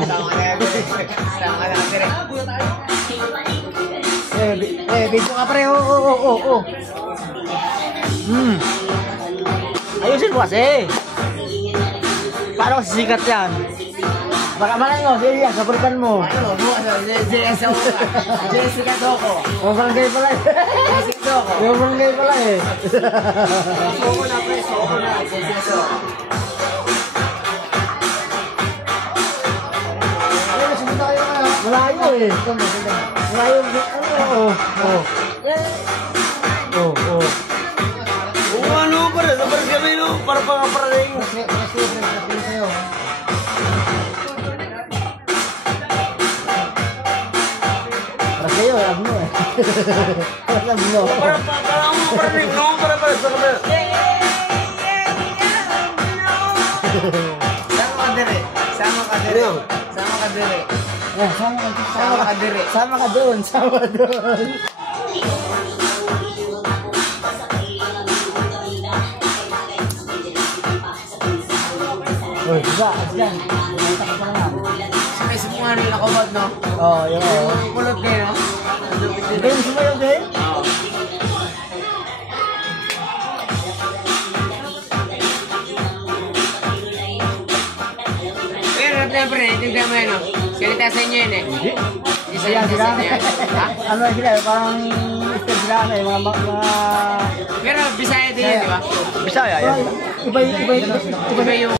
Sama na dire. Video ka pre. Oh. Ayusin mo kasi. Paano sisikat yan? Baka malay mo, sige yan, kapulitan mo. Ano, Jessica Doko. Yung barangay pala eh. Jessica Doko. Yung barangay pala eh. Soko na pre, soko na. Jessica Doko. Ayun, sumunta kayo na. Malayo eh. Malayo. Ano pa rin? Naparas kami no? Para pang-aparating. Para sa'yo, alam mo eh. Alam mo. Para pang-aparating no? Para sa kamera. Sama ka dire. Sama ka dire. Sama ka dire. Sama ka dire. Sama ka doon. Sama ka doon. Uy, diba? Diyan. Pumunta ka pa naman. May sumungan nila nakabag, no? Oo, yun. Yung kulot kayo, no? Ito yung sumayaw din? Oo. Pero, siyempre, naintindihan mo yan, no? Salita sa inyo yun, eh. Hindi. Isa yan sa inyo yan. Ha? Ano sila? Parang mister sila ano eh. Mga... Pero, Bisaya din yun, di ba? Bisaya yan. Iba yung... Iba yung